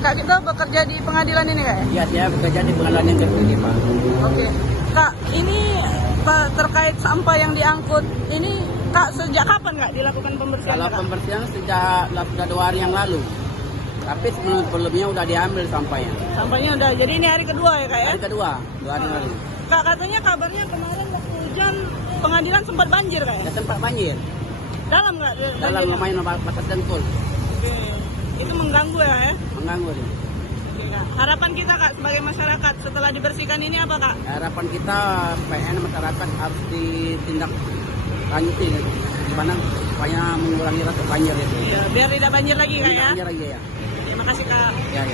Kak kita bekerja di pengadilan ini Kak ya? Iya, saya bekerja di pengadilan yang tertinggi, Pak. Oke. Kak, ini terkait sampah yang diangkut ini Kak sejak kapan Kak dilakukan pembersihan? Kalau pembersihan sejak sudah 2 hari yang lalu. Tapi sebelumnya udah diambil sampahnya. Sampahnya udah. Jadi ini hari kedua ya Kak ya? Hari kedua, 2 hari lalu. Kak katanya kabarnya kemarin waktu hujan pengadilan sempat banjir Kak ya? Ya tempat banjir. Dalam nggak? Dalam lumayan batas dengkul. Oke. Itu mengganggu ya? Mengganggu nih. Oke, Kak. Harapan kita Kak sebagai masyarakat setelah dibersihkan ini apa Kak? Harapan kita PN masyarakat harus ditindak lanjuti gimana supaya mengurangi rasa banjir itu. Ya, biar tidak banjir lagi Kak ya? Banjir lagi ya. Terima kasih Kak. Ya.